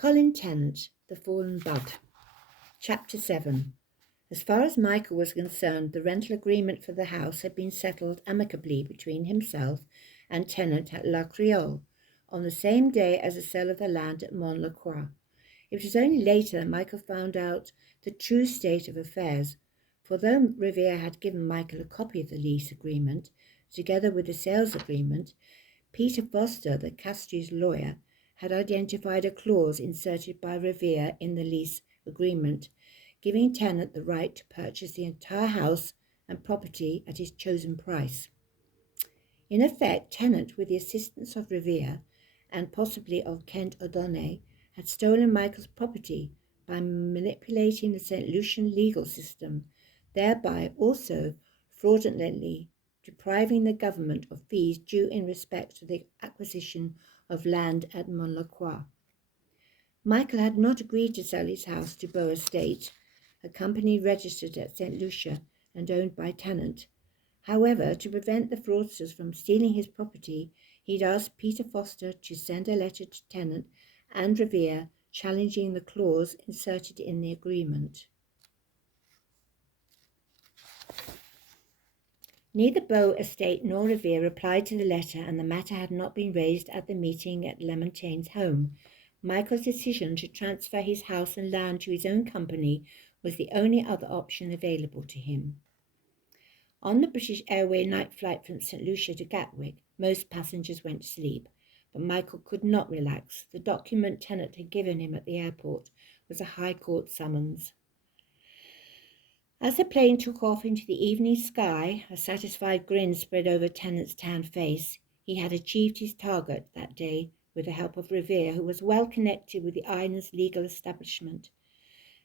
Colin Tennant, The Fallen Bud. Chapter 7. As far as Michael was concerned, the rental agreement for the house had been settled amicably between himself and Tennant at La Creole on the same day as the sale of the land at Mont-la-Croix. It was only later that Michael found out the true state of affairs, for though Riviere had given Michael a copy of the lease agreement, together with the sales agreement, Peter Foster, the Castries lawyer, had identified a clause inserted by Riviere in the lease agreement, giving Tennant the right to purchase the entire house and property at his chosen price. In effect, Tennant, with the assistance of Riviere and possibly of Kent O'Donnell, had stolen Michael's property by manipulating the St. Lucian legal system, thereby also fraudulently depriving the government of fees due in respect to the acquisition of land at Mont-la-Croix. Michael had not agreed to sell his house to Beau Estate, a company registered at St. Lucia and owned by Tennant. However, to prevent the fraudsters from stealing his property, he'd asked Peter Foster to send a letter to Tennant and Riviere challenging the clause inserted in the agreement. Neither Beau Estate nor Riviere replied to the letter, and the matter had not been raised at the meeting at Lamontaine's home. Michael's decision to transfer his house and land to his own company was the only other option available to him. On the British Airways night flight from St. Lucia to Gatwick, most passengers went to sleep, but Michael could not relax. The document Tennant had given him at the airport was a High Court summons. As the plane took off into the evening sky, a satisfied grin spread over Tennant's tanned face. He had achieved his target that day with the help of Riviere, who was well connected with the island's legal establishment.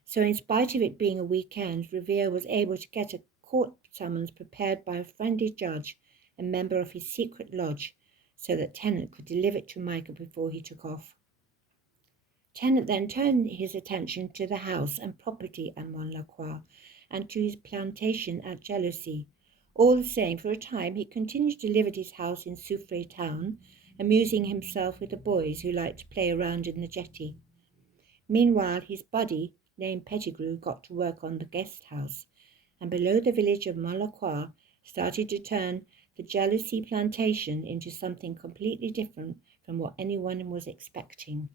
So in spite of it being a weekend, Riviere was able to get a court summons prepared by a friendly judge, a member of his secret lodge, so that Tennant could deliver it to Michael before he took off. Tennant then turned his attention to the house and property at Mont-la-Croix and to his plantation at Jealousy. All the same, for a time he continued to live at his house in Soufrière town, amusing himself with the boys who liked to play around in the jetty. Meanwhile, his buddy, named Pettigrew, got to work on the guest house, and below the village of Mont-la-Croix started to turn the Jealousy plantation into something completely different from what anyone was expecting.